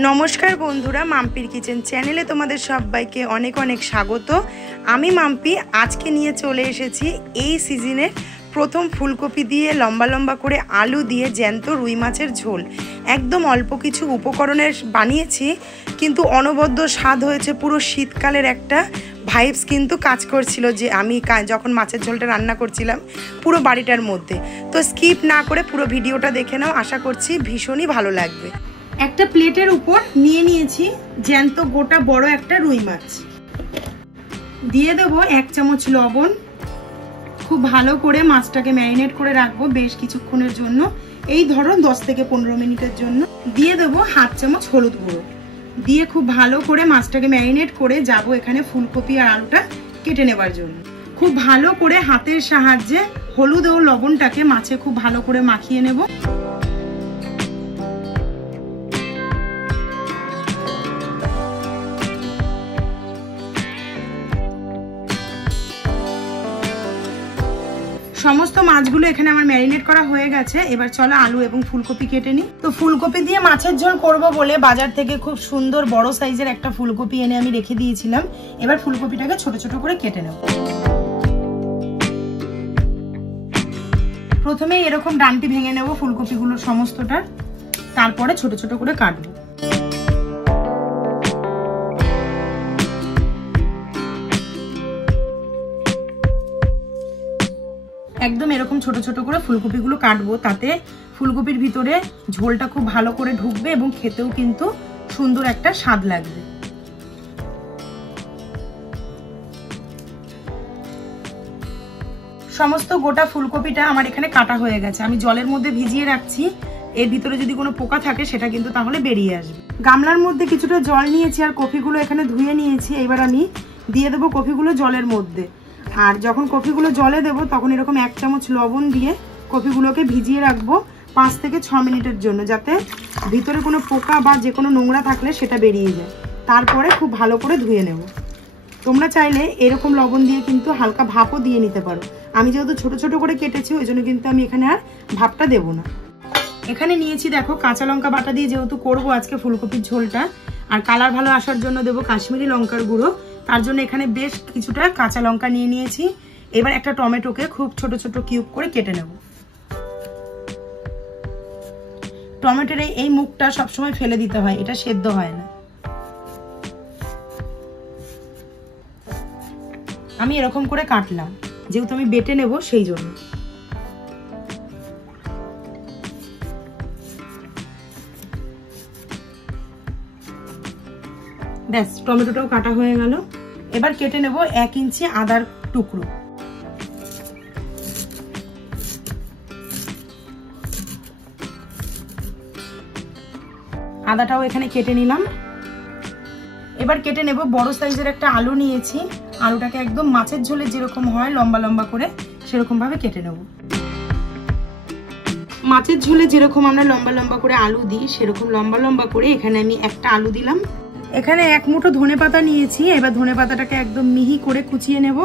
नमस्कार बंधुरा माम्पिर किचेन चैनेले तुम्हादेर सबाइके अनेक अनेक स्वागत। आमी माम्पी आज के निये चले एसेछि एई सिजने प्रथम फुलकपि दिए लम्बा लम्बा करे आलू दिए ज्यान्त रुई माछेर झोल एकदम अल्प किछु उपकरणे बानिয়েছি किन्तु अनबद्ध स्वाद हयेছে पुरो शीतकालेर एकटा भाइब्स किन्तु काज करछिलो जे आमी जखन माछेर झोलटा रान्ना करछिलाम पुरो बाड़ीटार मध्य। तो स्किप ना करे पुरो भिडियोटा देखे नाओ, आशा करछि भीषणই भालो लागबे। একটা প্লেটের উপর নিয়ে নিয়েছি জ্যান্ত গোটা বড় একটা রুই মাছ, দিয়ে দেব 1 চামচ লবণ। খুব ভালো করে মাছটাকে ম্যারিনেট করে রাখবো বেশ কিছুক্ষণের জন্য, এই ধরো 10 থেকে 15 মিনিটের জন্য। দিয়ে দেব 1/2 চামচ হলুদ গুঁড়ো, দিয়ে খুব ভালো করে মাছটাকে ম্যারিনেট করে যাব এখানে ফুলকপি আর আলুটা কেটে নেবার জন্য। খুব ভালো করে হাতের সাহায্যে হলুদ ও লবণটাকে মাছে খুব ভালো করে মাখিয়ে নেব। সমস্ত মাছগুলো এখানে আমার ম্যারিনেট করা হয়ে গেছে। এবার চলো আলু এবং ফুলকপি কেটে নিই। তো ফুলকপি দিয়ে মাছের ঝোল করব বলে বাজার থেকে খুব সুন্দর বড় সাইজের একটা ফুলকপি এনে আমি রেখে দিয়েছিলাম। এবার ফুলকপিটাকে ছোট ছোট করে কেটে নেব। প্রথমে এরকম ডান্টি ভেঙে নেব ফুলকপিগুলো সমস্তটার, তারপরে ছোট ছোট করে কাটবো। একদম এরকম ছোট ছোট করে ফুলকপিগুলো কাটবো, তাতে ফুলকপির ভিতরে ঝোলটা খুব ভালো করে ঢুকবে এবং খেতেও কিন্তু সুন্দর একটা স্বাদ লাগবে। সমস্ত গোটা ফুলকপিটা আমার এখানে কাটা হয়ে গেছে। আমি জলের মধ্যে ভিজিয়ে রাখছি, এর ভিতরে যদি কোনো পোকা থাকে সেটা কিন্তু তাহলে বেরিয়ে আসবে। গামলার মধ্যে কিছুটা জল নিয়েছি আর কপিগুলো এখানে ধুয়ে নিয়েছি। এবার আমি দিয়ে দেবো কপিগুলো জলের মধ্যে। আর যখন কপিগুলো জলে দেব তখন এরকম 1 চামচ লবণ দিয়ে কপিগুলোকে ভিজিয়ে রাখবো 5 থেকে 6 মিনিটের জন্য, যাতে ভিতরে কোনো পোকা বা যে কোনো নোংরা থাকলে সেটা বেরিয়ে যায়। তারপরে খুব ভালো করে ধুয়ে নেব। তোমরা চাইলে এরকম লবণ দিয়ে কিন্তু হালকা ভাপও দিয়ে নিতে পারো। আমি যেহেতু ছোট ছোট করে কেটেছি ওই জন্য কিন্তু আমি এখানে আর ভাপটা দেব না। এখানে নিয়েছি দেখো কাঁচা লঙ্কা বাটা দিয়ে যেহেতু করবো আজকে ফুলকপির ঝোলটা, আর কালার ভালো আসার জন্য দেবো কাশ্মীরি লঙ্কার গুঁড়ো। তার জন্য এখানে বেশ কিছুটা কাঁচা লঙ্কা নিয়ে নিয়েছি। এবার একটা টমেটোকে খুব ছোট ছোট কিউব করে কেটে নেব। টমেটোর এই মুখটা সবসময় ফেলে দিতে হয়, এটা সেদ্ধ হয় না। আমি এরকম করে কাটলাম যেহেতু আমি বেটে নেব সেই জন্য। ব্যাস টমেটোটাও কাটা হয়ে গেল। এবার কেটে নেব 1 ইঞ্চি আদার টুকরো। আদাটাও এখানে কেটে নিলাম। এবার কেটে নেব বড় সাইজের একটা আলু নিয়েছি। আলুটাকে একদম মাছের ঝোলে যেরকম হয় লম্বা লম্বা করে সেরকম ভাবে কেটে নেব। মাছের ঝোলে যেরকম আমরা লম্বা লম্বা করে আলু দিই সেরকম লম্বা লম্বা করে এখানে আমি একটা আলু দিলাম। এখানে 1 মুঠো ধনেপাতা নিয়েছি। এবার ধনেপাতাটাকে একদম মিহি করে কুচিয়ে নেব।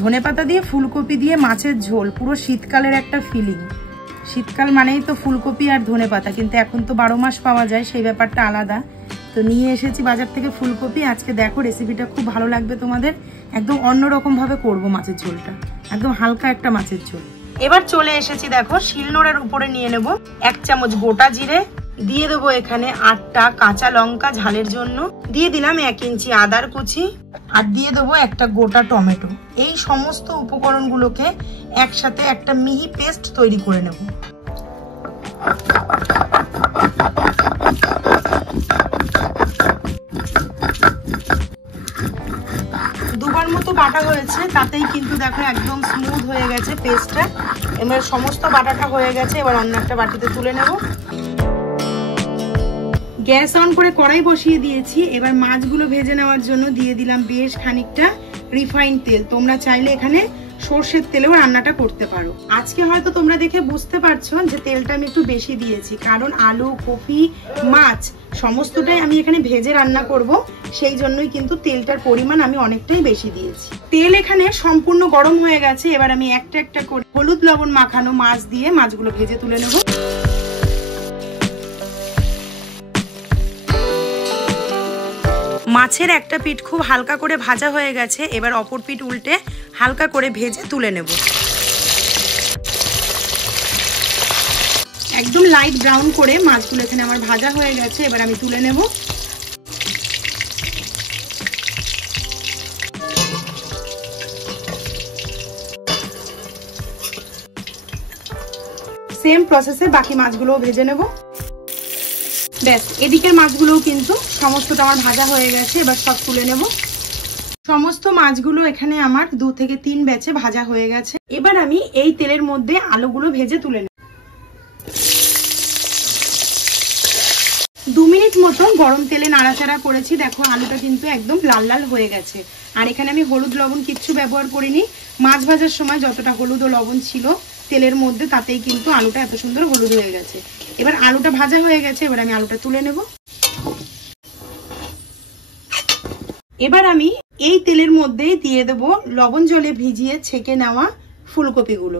ধনেপাতা দিয়ে ফুলকপি দিয়ে মাছের ঝোল পুরো শীতকালের একটা ফিলিং। শীতকাল মানেই তো ফুলকপি আর ধনেপাতা, কিন্তু এখন তো 12 মাস পাওয়া যায়, সেই ব্যাপারটা আলাদা। তো নিয়ে এসেছি বাজার থেকে ফুলকপি। আজকে দেখো রেসিপিটা খুব ভালো লাগবে তোমাদের। একদম অন্যরকম ভাবে করবো মাছের ঝোলটা, একদম হালকা একটা মাছের ঝোল। এবার চলে এসেছি দেখো শিলনোড়ার উপরে নিয়ে নেব 1 চামচ গোটা জিরে, দিয়ে দেবো এখানে 8টা কাঁচা লঙ্কা ঝালের জন্য, দিয়ে দিলাম 1 ইঞ্চি আদার কুচি, আর দিয়ে দেবো একটা গোটা টমেটো। এই সমস্ত উপকরণগুলোকে একসাথে একটা মিহি পেস্ট তৈরি করে নেব। দুবার মতো বাটা হয়েছে, তাতেই কিন্তু দেখো একদম স্মুথ হয়ে গেছে পেস্টটা। এবার সমস্ত বাটাটা হয়ে গেছে, এবার অন্য একটা বাটিতে তুলে নেব। গ্যাস অন করে কড়াই বসিয়ে দিয়েছি। এবার মাছগুলো ভেজে নেওয়ার জন্য দিয়ে দিলাম বেশ খানিকটা রিফাইন্ড তেল। তোমরা চাইলে এখানে সর্ষের তেলেও রান্নাটা করতে পারো। আজকে হয়তো তোমরা দেখে বুঝতে পারছো যে তেলটা আমি একটু বেশি দিয়েছি, কারণ আলু, কপি, মাছ সমস্তটাই আমি এখানে ভেজে রান্না করব, সেই জন্যই কিন্তু তেলটার পরিমাণ আমি অনেকটাই বেশি দিয়েছি। তেল এখানে সম্পূর্ণ গরম হয়ে গেছে। এবার আমি একটা একটা করে হলুদ লবণ মাখানো মাছ দিয়ে মাছগুলো ভেজে তুলে নেব। মাছের একটা পিঠ খুব হালকা করে ভাজা হয়ে গেছে, এবার অপর পিঠ উল্টে হালকা করে ভেজে তুলে নেব। একদম লাইট ব্রাউন করে মাছগুলো এখানে আমার ভাজা হয়ে গেছে, এবার আমি তুলে নেব। সেম প্রসেসে বাকি মাছগুলোও ভেজে নেব। ব্যাস, এদিকের মাছগুলোও কিন্তু সমস্তটা আমার ভাজা হয়ে গেছে, এবার সব তুলে নেব। সমস্ত মাছগুলো এখানে আমার 2 থেকে 3 ব্যাচে ভাজা হয়ে গেছে। এবার আমি এই তেলের মধ্যে আলুগুলো ভেজে তুলে নেব। 2 মিনিট মতো গরম তেলে নাড়াচাড়া করেছি। দেখো আলুটা কিন্তু একদম লাল লাল হয়ে গেছে। আর এখানে আমি হলুদ লবণ কিচ্ছু ব্যবহার করিনি। মাছ ভাজার সময় যতটা হলুদ ও লবণ ছিল তেলের মধ্যে, তাতেই কিন্তু আলুটা এত সুন্দর হলুদ হয়ে গেছে। এবার আলুটা ভাজা হয়ে গেছে, এবার আমি আলুটা তুলে নেব। এবার আমি এই তেলের মধ্যেই দিয়ে দেব লবণ জলে ভিজিয়ে ছেঁকে নেওয়া ফুলকপিগুলো।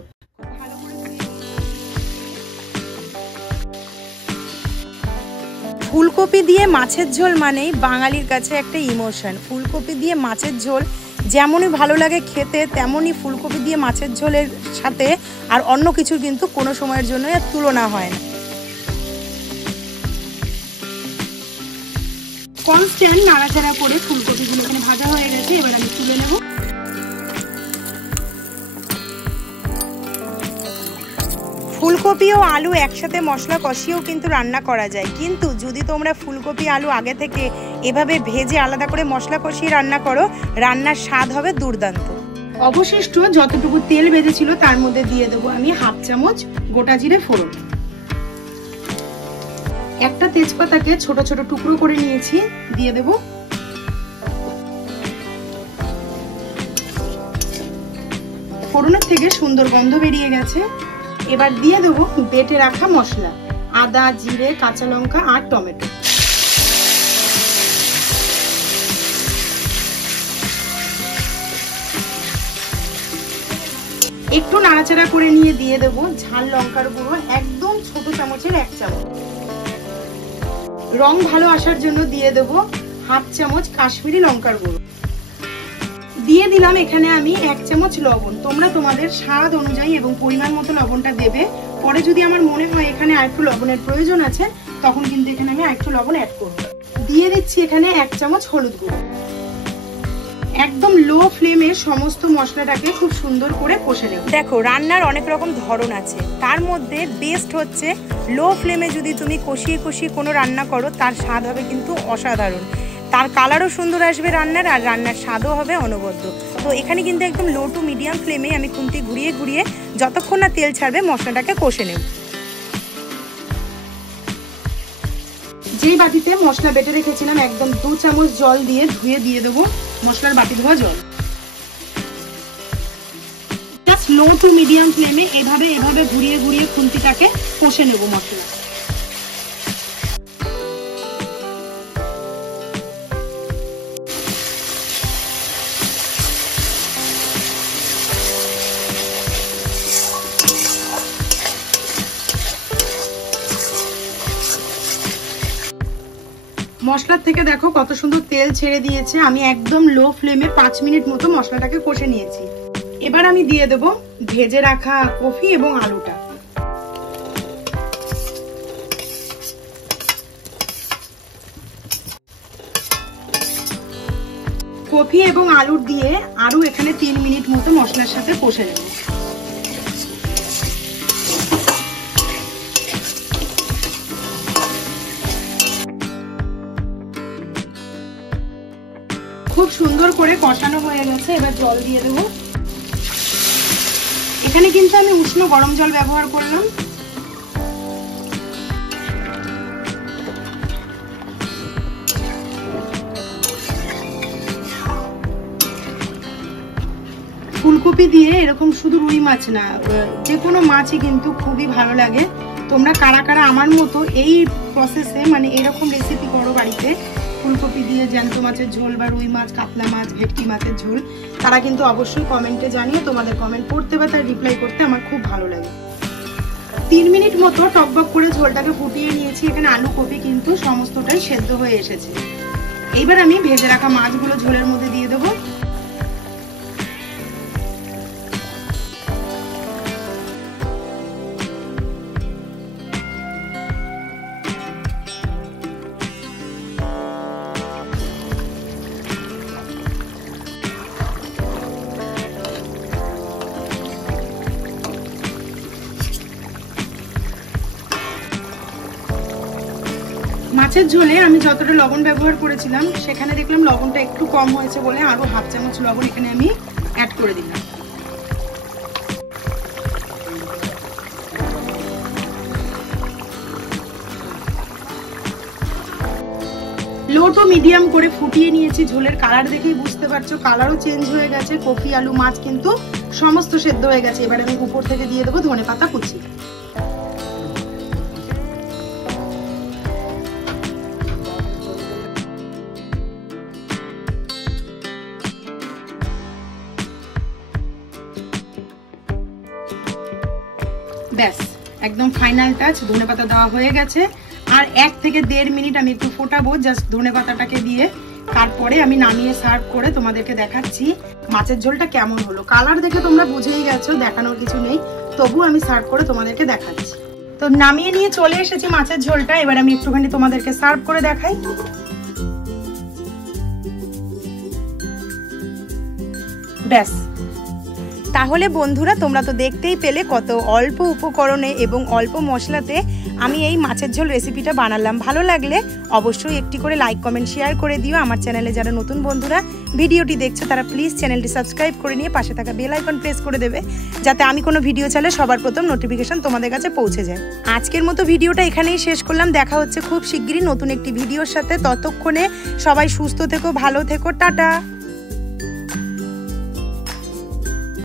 ফুলকপি দিয়ে মাছের ঝোল মানেই বাঙালির কাছে একটা ইমোশন। ফুলকপি দিয়ে মাছের ঝোল যেমনই ভালো লাগে খেতে, তেমনই ফুলকপি দিয়ে মাছের ঝোলের সাথে আর অন্য কিছুর কিন্তু কোনো সময়ের জন্য এর তুলনা হয় না। কনস্ট্যান্ট নাড়াচাড়া করে ফুলকপিগুলো এখানে ভাজা হয়ে গেছে, এবার আমি তুলে নেব। ফুলকপি ও আলু একসাথে মশলা কষিয়েও কিন্তু রান্না করা যায়, কিন্তু যদি তোমরা ফুলকপি আলু আগে থেকে এভাবে ভেজে আলাদা করে মশলা কষিয়ে রান্না করো, রান্নার স্বাদ হবে দুর্দান্ত। অবশিষ্ট যতটুকু তেল বেজেছিল তার মধ্যে দিয়ে দেবো আমি 1/2 চামচ গোটা জিরে ফোড়ন। একটা তেজপাতাকে ছোট ছোট টুকরো করে নিয়েছি, দিয়ে দেব। ফোড়নের থেকে সুন্দর গন্ধ বেরিয়ে গেছে। এবার দিয়ে দেবো বেটে রাখা মশলা, আদা, জিরে, কাঁচা লঙ্কা আর টমেটো। একটু নাড়াচাড়া করে নিয়ে দিয়ে দেবো ঝাল লঙ্কার গুঁড়ো, একদম ছোট চামচের 1 চামচ। রং ভালো আসার জন্য দিয়ে দেবো 1/2 চামচ কাশ্মীরি লঙ্কার গুঁড়ো। দিয়ে দিলাম এখানে আমি 1 চামচ লবণ। তোমরা তোমাদের স্বাদ অনুযায়ী এবং পরিমাণ মতো লবণটা দেবে। পরে যদি আমার মনে হয় এখানে আরেকটু লবণের প্রয়োজন আছে, তখন কিন্তু এখানে আমি আরেকটু লবণ অ্যাড করব। দিয়ে দিচ্ছি এখানে 1 চামচ হলুদ গুঁড়ো। একদম লো ফ্লেমে সমস্ত মশলাটাকে খুব সুন্দর করে কষে নেব। দেখো রান্নার অনেক রকম ধরন আছে, তার মধ্যে বেস্ট হচ্ছে লো ফ্লেমে যদি তুমি কষিয়ে কষিয়ে কোনো রান্না করো, তার স্বাদ হবে কিন্তু অসাধারণ। তার কালারও সুন্দর আসবে রান্নার, আর রান্নার স্বাদও হবে অনবদ্য। তো এখানে কিন্তু একদম লো টু মিডিয়াম ফ্লেমে আমি খুন্তি ঘুরিয়ে ঘুরিয়ে যতক্ষণ না তেল ছাড়বে মশলাটাকে কষে নেব। যেই বাটিতে মশলা বেটে রেখেছিলাম একদম 2 চামচ জল দিয়ে ধুয়ে দিয়ে দেবো মশলার বাটি ধোয়া জল। জাস্ট লো টু মিডিয়াম ফ্লেমে এভাবে ঘুরিয়ে ঘুরিয়ে খুন্তিটাকে কষে নেব মশলা। মশলার থেকে দেখো কত সুন্দর তেল ছেড়ে দিয়েছে। আমি একদম লো ফ্লেমে 5 মিনিট মতো মশলাটাকে কষে নিয়েছি। এবার আমি দিয়ে দেব ভেজে রাখা কপি এবং আলুটা। কপি এবং আলু দিয়ে আরো এখানে 3 মিনিট মতো মশলার সাথে কষে নেব। খুব সুন্দর করে কষানো হয়ে গেছে, এবার জল দিয়ে দেবো। এখানে কিন্তু আমি উষ্ণ গরম জল ব্যবহার করলাম। ফুলকপি দিয়ে এরকম শুধু রুই মাছ না, যে কোনো মাছই কিন্তু খুবই ভালো লাগে। তোমরা কারা কারা আমার মতো এই প্রসেসে মানে এরকম রেসিপি করো বাড়িতে, ফুলকপি দিয়ে জ্যান্ত মাছের ঝোল বা রুই মাছ, কাতলা মাছ, ভেটকি মাছের ঝোল, তারা কিন্তু অবশ্যই কমেন্টে জানিয়ে। তোমাদের কমেন্ট পড়তে বা তার রিপ্লাই করতে আমার খুব ভালো লাগে। 3 মিনিট মতো টকবক করে ঝোলটাকে ফুটিয়ে নিয়েছি। এখানে আলু কপি কিন্তু সমস্তটাই সেদ্ধ হয়ে এসেছে। এইবার আমি ভেজে রাখা মাছগুলো ঝোলের মধ্যে দিয়ে দেবো। মাছের ঝোলে আমি যতটা লবণ ব্যবহার করেছিলাম সেখানে দেখলাম লবণটা একটু কম হয়েছে বলে আরো হাফ চামচ লবণ এখানে আমি অ্যাড করে দিলাম। লো টু মিডিয়াম করে ফুটিয়ে নিয়েছি। ঝোলের কালার দেখেই বুঝতে পারছো, কালারও চেঞ্জ হয়ে গেছে। কপি, আলু, মাছ কিন্তু সমস্ত সেদ্ধ হয়ে গেছে। এবার আমি উপর থেকে দিয়ে দেবো ধনেপাতা কুচি। ব্যাস, একদম ফাইনাল টাচ, ধনেপাতা দেওয়া হয়ে গেছে। আর 1 থেকে 1.5 মিনিট আমি একটু ফোটাবো জাস্ট ধনেপাতাটাকে দিয়ে। তারপরে আমি নামিয়ে সার্ভ করে তোমাদেরকে দেখাচ্ছি মাছের ঝোলটা কেমন হলো। কালার দেখে তোমরা বুঝেই গেছো, দেখানোর কিছু নেই, তবু আমি সার্ভ করে তোমাদেরকে দেখাচ্ছি। তো নামিয়ে নিয়ে চলে এসেছি মাছের ঝোলটা। এবার আমি একটুখানি তোমাদেরকে সার্ভ করে দেখাই। ব্যাস, তাহলে বন্ধুরা তোমরা তো দেখতেই পেলে কত অল্প উপকরণে এবং অল্প মশলাতে আমি এই মাছের ঝোল রেসিপিটা বানালাম। ভালো লাগলে অবশ্যই একটি করে লাইক, কমেন্ট, শেয়ার করে দিও। আমার চ্যানেলে যারা নতুন বন্ধুরা ভিডিওটি দেখছো তারা প্লিজ চ্যানেলটি সাবস্ক্রাইব করে নিয়ে পাশে থাকা বেল আইকন প্রেস করে দেবে, যাতে আমি কোনো ভিডিও চাইলে সবার প্রথম নোটিফিকেশন তোমাদের কাছে পৌঁছে যায়। আজকের মতো ভিডিওটা এখানেই শেষ করলাম। দেখা হচ্ছে খুব শিগগিরই নতুন একটি ভিডিওর সাথে। ততক্ষণে সবাই সুস্থ থেকো, ভালো থেকো, টাটা।